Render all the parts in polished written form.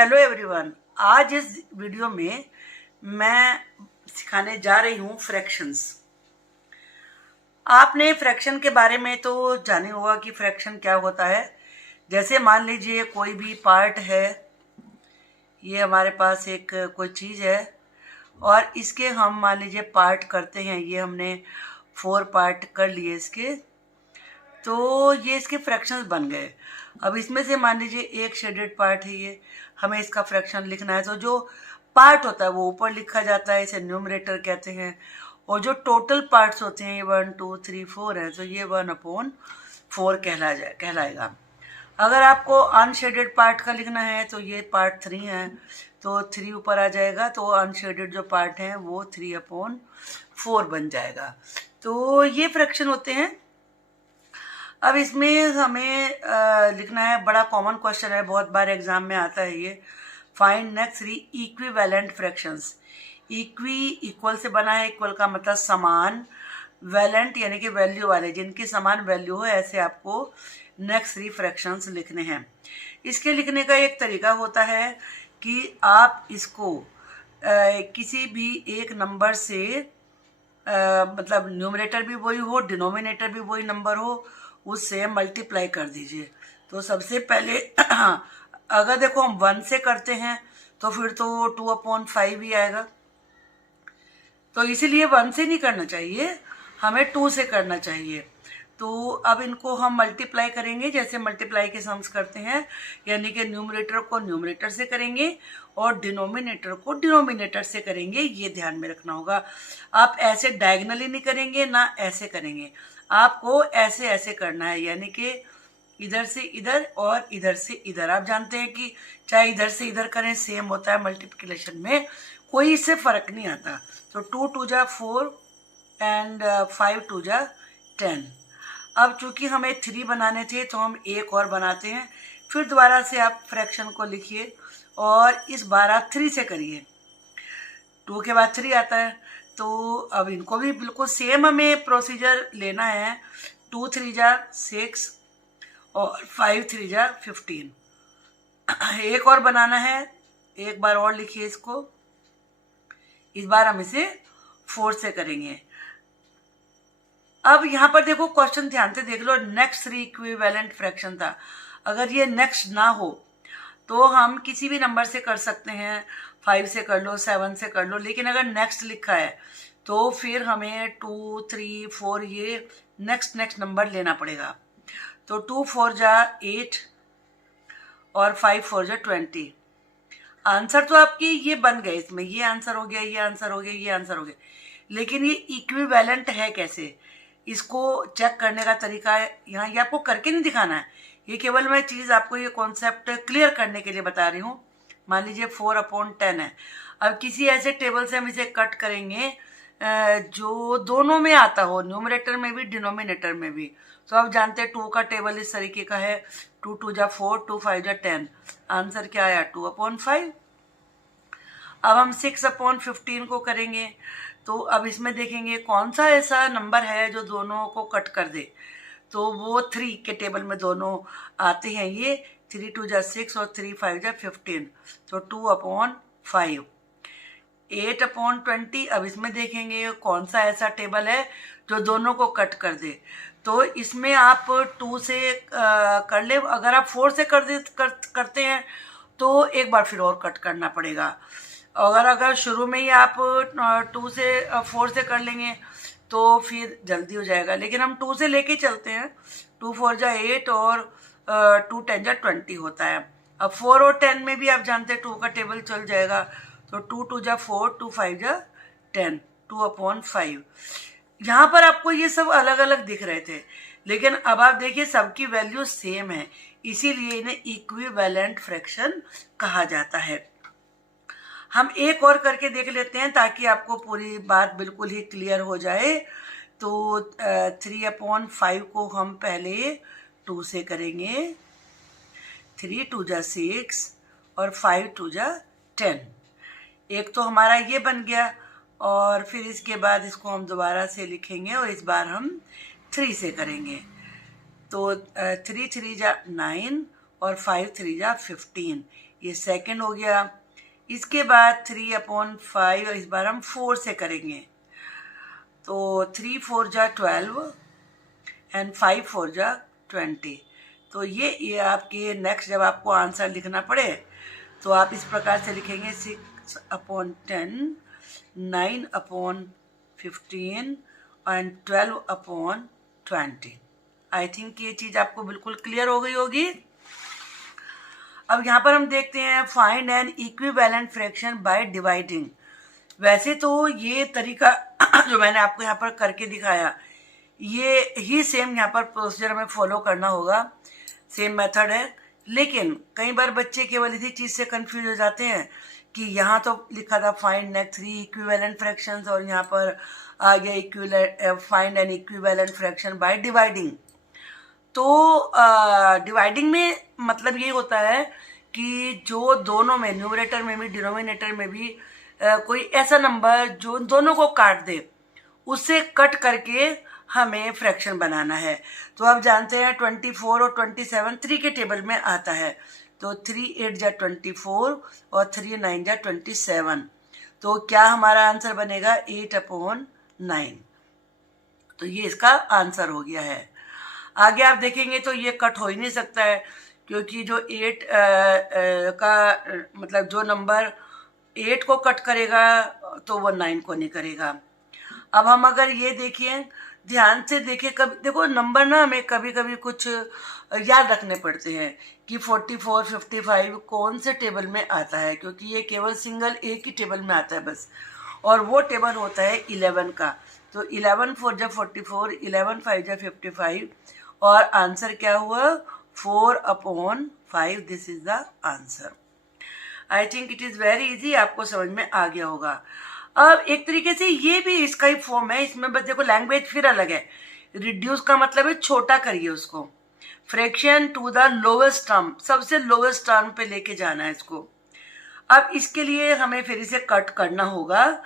Hello everyone. आज इस video में मैं सिखाने जा रही हूँ फ्रैक्शंस। आपने फ्रैक्शन के बारे में तो जाने होगा कि फ्रैक्शन क्या होता है। जैसे मान लीजिए कोई भी पार्ट है, ये हमारे पास एक कोई चीज़ है और इसके हम मान लीजिए पार्ट करते हैं। ये हमने 4 पार्ट कर लिए इसके, तो ये इसके फ्रैक्शंस बन गए। अब इसमें से मान लीजिए एक शेडेड पार्ट है, ये हमें इसका फ्रैक्शन लिखना है। तो जो पार्ट होता है वो ऊपर लिखा जाता है, इसे न्यूमरेटर कहते हैं। और जो टोटल पार्ट्स होते हैं, ये 1 2 3 4 है, तो ये 1/4 कहलाएगा। अगर आपको अनशेडेड पार्ट का लिखना है तो ये पार्ट 3 है, तो 3 ऊपर आ जाएगा, तो अनशेडेड जो पार्ट है वो 3/4 बन जाएगा। तो ये फ्रैक्शन होते हैं। अब इसमें हमें लिखना है, बड़ा कॉमन क्वेश्चन है, बहुत बार एग्जाम में आता है ये। Find next 3 equivalent fractions. Equal से बना है, इक्वल का मतलब समान, वैलेंट यानी कि वैल्यू वाले, जिनकी समान वैल्यू हो, ऐसे आपको नेक्स्ट 3 फ्रैक्शंस लिखने हैं। इसके लिखने का एक तरीका होता है कि आप इसको किसी भी एक नंबर से मतलब न्यूमरेटर भी वही हो, डिनोमिनेटर भी वही नंबर हो, उससे मल्टीप्लाई कर दीजिए। तो सबसे पहले अगर देखो हम 1 से करते हैं तो फिर तो 2/5 ही आएगा। तो इसीलिए 1 से नहीं करना चाहिए, हमें 2 से करना चाहिए। तो अब इनको हम मल्टीप्लाई करेंगे, जैसे मल्टीप्लाई के सम्स करते हैं, यानी कि न्यूमरेटर को न्यूमरेटर से करेंगे और डिनोमिनेटर को डिनोमिनेटर से करेंगे। ये ध्यान में रखना होगा। आप ऐसे डायगनली नहीं करेंगे, ना ऐसे करेंगे, आपको ऐसे ऐसे करना है, यानी कि इधर से इधर और इधर से इधर। आप जानते हैं कि चाहे इधर से इधर करें सेम होता है मल्टीप्लिकेशन में, कोई इससे फर्क नहीं आता। तो 2 2 जा 4 एंड 5 2 जा 10। अब चूंकि हमें 3 बनाने थे तो हम एक और बनाते हैं। फिर दोबारा से आप फ्रैक्शन को लिखिए और इस बार आप 3 से करिए। 2 के बाद 3 आता है, तो अब इनको भी बिल्कुल सेम हमें प्रोसीजर लेना है। 2 3 जा 6 और 5 3 जा 15। एक और बनाना है, एक बार और लिखिए इसको। इस बार हम इसे 4 से करेंगे। अब यहाँ पर देखो, क्वेश्चन ध्यान से देख लो। नेक्स्ट 3 इक्विवेलेंट फ्रैक्शन था। अगर ये नेक्स्ट ना हो तो हम किसी भी नंबर से कर सकते हैं, 5 से कर लो, 7 से कर लो, लेकिन अगर नेक्स्ट लिखा है तो फिर हमें 2 3 4 ये नेक्स्ट नंबर लेना पड़ेगा। तो 2 4 जा 8 और 5 4 जा 20। आंसर तो आपकी ये बन गए, इसमें ये आंसर हो गया, ये आंसर हो गया, ये आंसर हो गया, लेकिन ये इक्विवेलेंट है कैसे, इसको चेक करने का तरीका है यहाँ। ये आपको करके नहीं दिखाना है, ये केवल मैं चीज़ आपको ये कॉन्सेप्ट क्लियर करने के लिए बता रही हूँ। मान लीजिए 4/10 है। अब किसी ऐसे टेबल से हम इसे कट करेंगे जो दोनों में आता हो, न्यूमरेटर में भी डिनोमिनेटर में भी। तो आप जानते हैं 2 का टेबल इस तरीके का है, 2 2 जा 4 2 5 जा 10। आंसर क्या आया? 2/5। अब हम 6/15 को करेंगे, तो अब इसमें देखेंगे कौन सा ऐसा नंबर है जो दोनों को कट कर दे। तो वो 3 के टेबल में दोनों आते हैं, ये 3 2 जा 6 और 3 5 जा 15। तो 2/5। 8/20। अब इसमें देखेंगे कौन सा ऐसा टेबल है जो दोनों को कट कर दे। तो इसमें आप 2 से कर ले। अगर आप 4 से करते हैं तो एक बार फिर और कट करना पड़ेगा। अगर शुरू में ही आप 2 से 4 से कर लेंगे तो फिर जल्दी हो जाएगा, लेकिन हम 2 से लेके चलते हैं। 2 4 जा 8 और 2 10 जा 20 होता है। अब 4 और 10 में भी आप जानते हैं 2 का टेबल चल जाएगा। तो 2 2 जा 4 2 5 जा 10, 2/5। यहाँ पर आपको ये सब अलग अलग दिख रहे थे, लेकिन अब आप देखिए सबकी वैल्यू सेम है, इसीलिए इन्हें इक्विवेलेंट फ्रैक्शन कहा जाता है। हम एक और करके देख लेते हैं ताकि आपको पूरी बात बिल्कुल ही क्लियर हो जाए। तो 3/5 को हम पहले 2 से करेंगे। 3 2 जा 6 और 5 2 जा 10। एक तो हमारा ये बन गया, और फिर इसके बाद इसको हम दोबारा से लिखेंगे और इस बार हम 3 से करेंगे। तो 3 3 जा 9 और 5 3 जा 15। ये सेकंड हो गया। इसके बाद 3/5 इस बार हम 4 से करेंगे, तो 3 4 जा 12 एंड 5 4 जा 20। तो ये आपके नेक्स्ट जब आपको आंसर लिखना पड़े तो आप इस प्रकार से लिखेंगे 6/10, 9/15 एंड 12/20। आई थिंक ये चीज़ आपको बिल्कुल क्लियर हो गई होगी। अब यहाँ पर हम देखते हैं find N equivalent fraction by dividing. वैसे तो ये तरीका जो मैंने आपको यहाँ पर करके दिखाया, ये ही सेम यहाँ पर प्रोसीजर हमें फॉलो करना होगा, सेम मेथड है। लेकिन कई बार बच्चे केवल इसी चीज़ से कंफ्यूज हो जाते हैं कि यहाँ तो लिखा था फाइंड नेक्स्ट 3 इक्विवेलेंट फ्रैक्शंस और यहाँ पर आ गया find N equivalent fraction by dividing. तो डिवाइडिंग में मतलब ये होता है कि जो दोनों में, न्यूमरेटर में भी डिनोमिनेटर में भी कोई ऐसा नंबर जो दोनों को काट दे, उससे कट करके हमें फ्रैक्शन बनाना है। तो आप जानते हैं 24 और 27 3 के टेबल में आता है, तो 3 8 जा 24 और 3 9 जा 27। तो क्या हमारा आंसर बनेगा 8/9। तो ये इसका आंसर हो गया है। आगे आप देखेंगे तो ये कट हो ही नहीं सकता है, क्योंकि जो 8 का मतलब जो नंबर 8 को कट करेगा तो वो 9 को नहीं करेगा। अब हम अगर ये देखिए, ध्यान से देखिए, कभी देखो नंबर ना हमें कभी कभी कुछ याद रखने पड़ते हैं कि 44 55 कौन से टेबल में आता है, क्योंकि ये केवल सिंगल एक ही टेबल में आता है बस, और वो टेबल होता है 11 का। तो 11 4 जा 44, 11 5 जा 55 और आंसर क्या हुआ 4/5। This is the answer. I think it is very easy, आपको समझ में आ गया होगा। अब एक तरीके से ये भी इसका ही फॉर्म है, इसमें बस देखो लैंग्वेज फिर अलग है। रिड्यूस का मतलब है छोटा करिए उसको, fraction to the lowest term, सबसे लोवेस्ट टर्म पे लेके जाना है इसको। अब इसके लिए हमें फिर इसे कट करना होगा।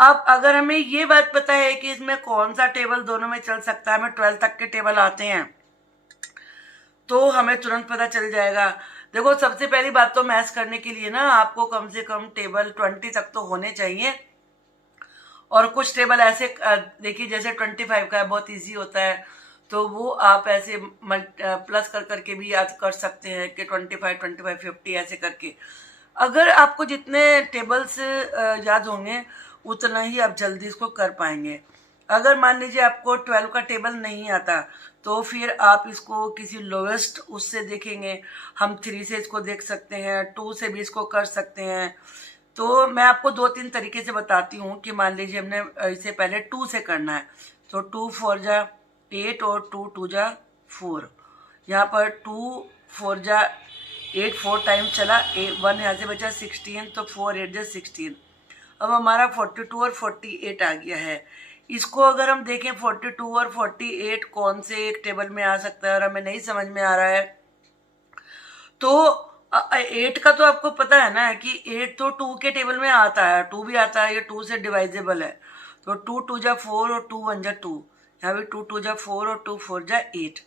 अब अगर हमें ये बात पता है कि इसमें कौन सा टेबल दोनों में चल सकता है, हमें 12 तक के टेबल आते हैं, तो हमें तुरंत पता चल जाएगा। देखो सबसे पहली बात तो मैथ्स करने के लिए ना आपको कम से कम टेबल 20 तक तो होने चाहिए, और कुछ टेबल ऐसे देखिए जैसे 25 का है, बहुत इजी होता है, तो वो आप ऐसे प्लस कर करके भी याद कर सकते हैं कि 25 25 50 ऐसे करके। अगर आपको जितने टेबल्स याद होंगे उतना ही आप जल्दी इसको कर पाएंगे। अगर मान लीजिए आपको 12 का टेबल नहीं आता, तो फिर आप इसको किसी लोवेस्ट उससे देखेंगे। हम 3 से इसको देख सकते हैं, 2 से भी इसको कर सकते हैं। तो मैं आपको 2-3 तरीके से बताती हूँ कि मान लीजिए हमने इसे पहले 2 से करना है, तो 2 4 जा 8 और 2 2 जा 4। यहाँ पर 2 4 जा 8 4 टाइम चला, 1 यहाँ से बचा 16, तो 4 8 जा 16। अब हमारा 42 और 48 आ गया है। इसको अगर हम देखें 42 और 48 कौन से एक टेबल में आ सकता है और हमें नहीं समझ में आ रहा है, तो 8 का तो आपको पता है ना कि 8 तो 2 के टेबल में आता है, 2 भी आता है, ये 2 से डिवाइजेबल है। तो 2 2 जा 4 और 2 1 जा 2, यहाँ भी 2 2 जा 4 और 2 4 जा 8।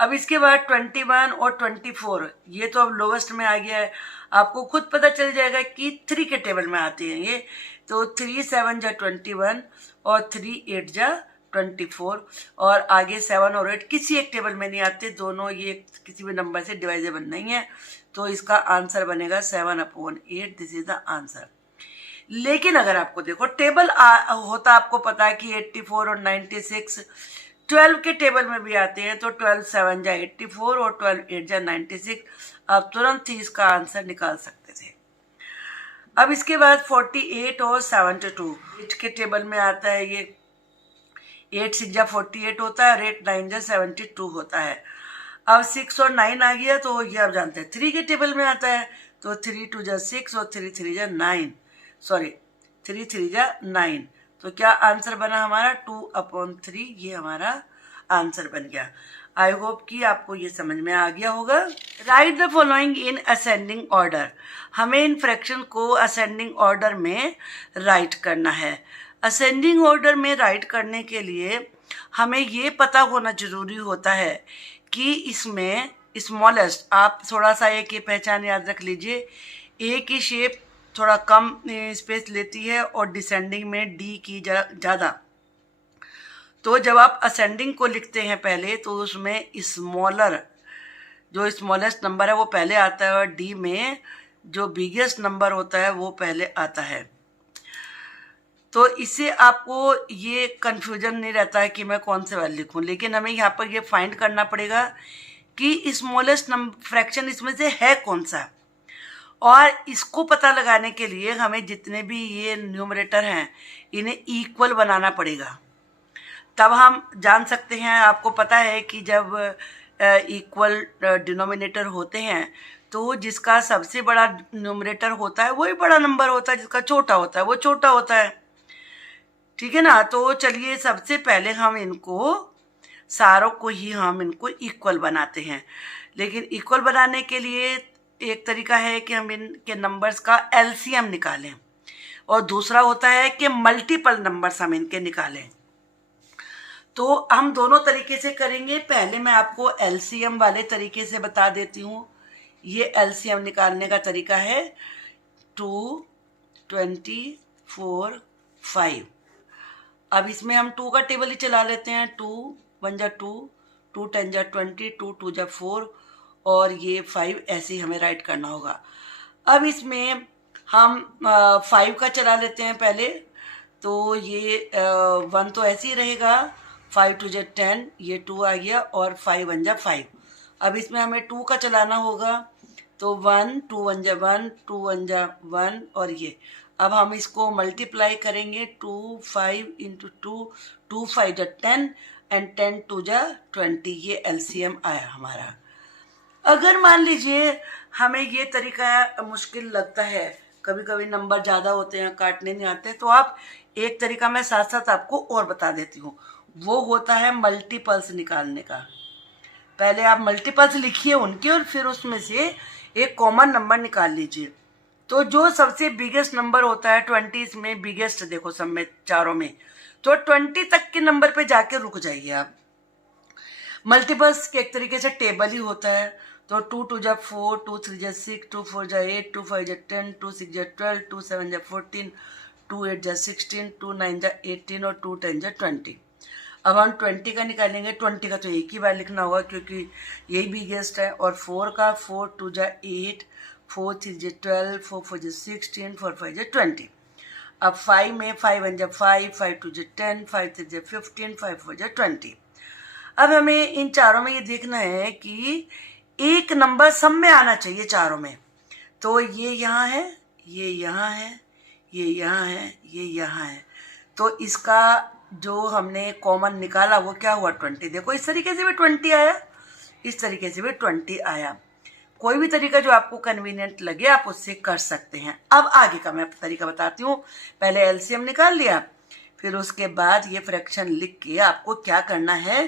अब इसके बाद 21 और 24, ये तो अब लोवेस्ट में आ गया है। आपको खुद पता चल जाएगा कि 3 के टेबल में आते हैं ये, तो 3 7 जा 21 और 3 8 जा 24, और आगे 7 और 8 किसी एक टेबल में नहीं आते, दोनों ये किसी भी नंबर से डिवाइजेबल नहीं है। तो इसका आंसर बनेगा 7/8। This is the answer. लेकिन अगर आपको देखो टेबल होता, आपको पता है कि 84 और 96 12 के टेबल में भी आते हैं, तो 12 7 जा 84 और 12 8 जा 96, आप तुरंत ही इसका आंसर निकाल सकते थे। अब इसके बाद 48 और 72 8 के टेबल में आता है, ये 8 6 जा 48 होता है और 8 9 जा 72 होता है। अब 6 और 9 आ गया, तो ये आप जानते हैं 3 के टेबल में आता है, तो 3 2 जा 6 और 3 3 जा 9, सॉरी 3 3 जा 9। तो क्या आंसर बना हमारा 2/3, ये हमारा आंसर बन गया। आई होप कि आपको ये समझ में आ गया होगा। Right the following in ascending order. हमें इन फ्रैक्शन को असेंडिंग ऑर्डर में राइट करना है। असेंडिंग ऑर्डर में राइट करने के लिए हमें ये पता होना जरूरी होता है कि इसमें स्मॉलेस्ट, आप थोड़ा सा एक ये पहचान याद रख लीजिए, ए की शेप थोड़ा कम स्पेस लेती है और डिसेंडिंग में डी की ज़्यादा। तो जब आप असेंडिंग को लिखते हैं पहले तो उसमें स्मॉलर, जो स्मॉलेस्ट नंबर है वो पहले आता है और डी में जो बिगेस्ट नंबर होता है वो पहले आता है। तो इससे आपको ये कन्फ्यूजन नहीं रहता है कि मैं कौन से वाले लिखूं, लेकिन हमें यहाँ पर ये फाइंड करना पड़ेगा कि स्मॉलेस्ट नंबर फ्रैक्शन इसमें से है कौन सा। और इसको पता लगाने के लिए हमें जितने भी ये न्यूमरेटर हैं इन्हें इक्वल बनाना पड़ेगा, तब हम जान सकते हैं। आपको पता है कि जब इक्वल डिनोमिनेटर होते हैं तो जिसका सबसे बड़ा न्यूमरेटर होता है वही बड़ा नंबर होता है, जिसका छोटा होता है वो छोटा होता है, ठीक है ना। तो चलिए सबसे पहले हम इनको सारों को ही हम इनको इक्वल बनाते हैं। लेकिन इक्वल बनाने के लिए एक तरीका है कि हम इनके नंबर्स का एलसीएम निकालें और दूसरा होता है कि मल्टीपल नंबर्स हम इनके निकालें। तो हम दोनों तरीके से करेंगे। पहले मैं आपको एलसीएम वाले तरीके से बता देती हूँ। ये एलसीएम निकालने का तरीका है 2, 20, 4, 5। अब इसमें हम 2 का टेबल ही चला लेते हैं। 2 1 जा 2, 2 10 जा 20, 2 2 जा 4 और ये 5 ऐसे ही हमें राइट करना होगा। अब इसमें हम 5 का चला लेते हैं पहले। तो ये 1 तो ऐसे ही रहेगा, 5 2 जा 10, ये 2 आ गया और 5 1 जा 5। अब इसमें हमें 2 का चलाना होगा, तो 1 2 1 जा 1, 2 1 जा 1 और ये। अब हम इसको मल्टीप्लाई करेंगे 2 5 इंटू 2, 2 5 जा 10 एंड 10 2 जा 20। ये एलसीएम आया हमारा। अगर मान लीजिए हमें ये तरीका मुश्किल लगता है, कभी कभी नंबर ज़्यादा होते हैं, काटने नहीं आते, तो आप एक तरीका मैं साथ साथ आपको और बता देती हूँ। वो होता है मल्टीपल्स निकालने का। पहले आप मल्टीपल्स लिखिए उनके और फिर उसमें से एक कॉमन नंबर निकाल लीजिए। तो जो सबसे बिगेस्ट नंबर होता है 20 में बिगेस्ट, देखो सब में चारों में, तो 20 तक के नंबर पे जाके रुक जाइए आप। मल्टीपल्स के एक तरीके से टेबल ही होता है। तो 2 2 जा 4, 2 3 जा 6, 2 4 जा 8, 2 5 जा 10, 2 6 जा 12, 2 7 जा 14, 2 8 जा 16, 2 9 जा 18 और 2 10 जा 20। अब हम 20 का निकालेंगे। 20 का तो एक ही बार लिखना होगा क्योंकि यही बिगेस्ट है। और 4 का 4 2 जा 8, 4 3 जा 12, 4 4 जा 16, 4 5 जा 20। अब 5 में 5 1 जा 5, 5 2 जा 10, 5 3 जा 15, 5 4 जा 20। अब हमें इन चारों में ये देखना है कि एक नंबर सब में आना चाहिए चारों में। तो ये यहाँ है, ये यहाँ है, ये यहाँ है, ये यहाँ है। तो इसका जो हमने कॉमन निकाला वो क्या हुआ 20। देखो इस तरीके से भी 20 आया, इस तरीके से भी 20 आया। कोई भी तरीका जो आपको कन्वीनियंट लगे आप उससे कर सकते हैं। अब आगे का मैं तरीका बताती हूँ। पहले एलसीएम निकाल लिया, फिर उसके बाद ये फ्रैक्शन लिख के आपको क्या करना है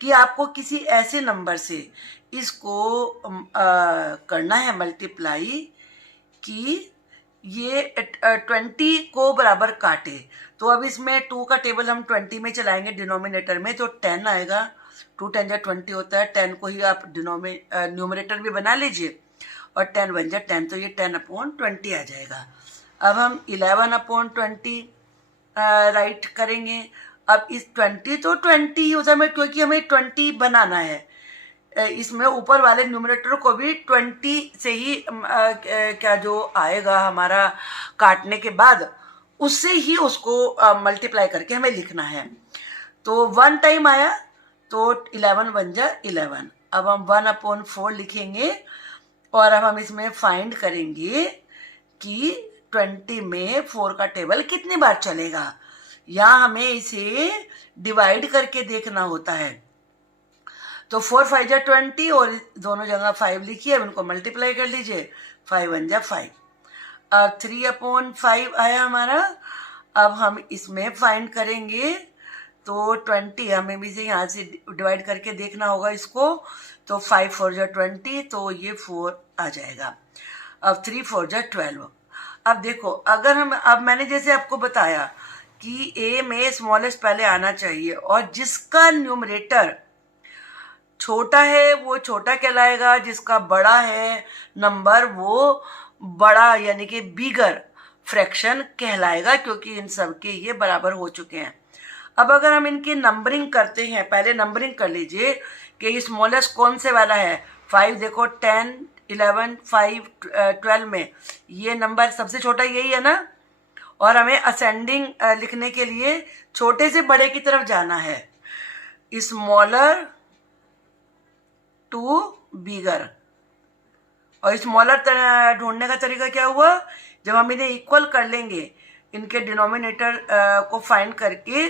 कि आपको किसी ऐसे नंबर से इसको करना है मल्टीप्लाई कि ये 20 को बराबर काटे। तो अब इसमें 2 का टेबल हम 20 में चलाएंगे डिनोमिनेटर में, तो 10 आएगा। 2 10 जा 20 होता है, 10 को ही आप न्यूमरेटर भी बना लीजिए और 10 1 जा 10, तो ये 10/20 आ जाएगा। अब हम 11/20 राइट करेंगे। अब इस 20 तो 20 ही होता है क्योंकि हमें 20 बनाना है। इसमें ऊपर वाले न्यूमरेटर को भी 20 से ही क्या जो आएगा हमारा काटने के बाद उससे ही उसको मल्टीप्लाई करके हमें लिखना है। तो 1 टाइम आया तो 11 1 जा 11। अब हम 1/4 लिखेंगे और अब हम इसमें फाइंड करेंगे कि 20 में 4 का टेबल कितनी बार चलेगा। यहाँ हमें इसे डिवाइड करके देखना होता है। तो 4 5 जा 20 और दोनों जगह 5 लिखिए। अब इनको मल्टीप्लाई कर लीजिए। 5 1 जा 5। अब 3/5 आया हमारा। अब हम इसमें फाइंड करेंगे तो 20 हमें भी से यहाँ से डिवाइड करके देखना होगा इसको। तो 5 4 जा 20, तो ये 4 आ जाएगा। अब 3 4 जा 12। अब देखो अगर हम, अब मैंने जैसे आपको बताया कि ए में स्मॉलेस्ट पहले आना चाहिए और जिसका न्यूमरेटर छोटा है वो छोटा कहलाएगा, जिसका बड़ा है नंबर वो बड़ा यानी कि बिगर फ्रैक्शन कहलाएगा, क्योंकि इन सब के ये बराबर हो चुके हैं। अब अगर हम इनकी नंबरिंग करते हैं, पहले नंबरिंग कर लीजिए कि स्मॉलेस्ट कौन से वाला है। 5 देखो, 10, 11, 5, 12 में ये नंबर सबसे छोटा यही है ना, और हमें असेंडिंग लिखने के लिए छोटे से बड़े की तरफ जाना है, स्मॉलर टू बिगर। और स्मॉलर ढूंढने का तरीका क्या हुआ, जब हम इन्हें इक्वल कर लेंगे, इनके डिनोमिनेटर को फाइंड करके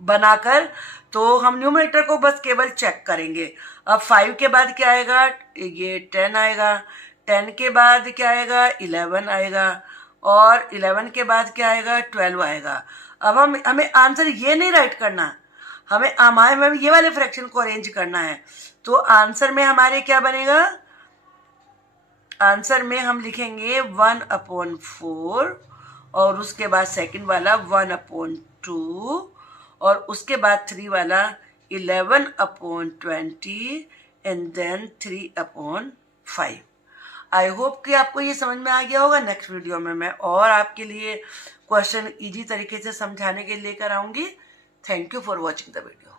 बनाकर, तो हम न्यूमरेटर को बस केवल चेक करेंगे। अब 5 के बाद क्या आएगा, ये 10 आएगा, 10 के बाद क्या आएगा, 11 आएगा, और 11 के बाद क्या आएगा, 12 आएगा। अब हमें आंसर ये नहीं राइट करना, हमें ये वाले फ्रैक्शन को अरेंज करना है। तो आंसर में हमारे क्या बनेगा, आंसर में हम लिखेंगे 1/4, और उसके बाद सेकंड वाला 1/2, और उसके बाद 3 वाला 11/20, एंड देन 3/5। आई होप कि आपको ये समझ में आ गया होगा। नेक्स्ट वीडियो में मैं और आपके लिए क्वेश्चन इजी तरीके से समझाने के लिए लेकर आऊंगी। Thank you for watching the video.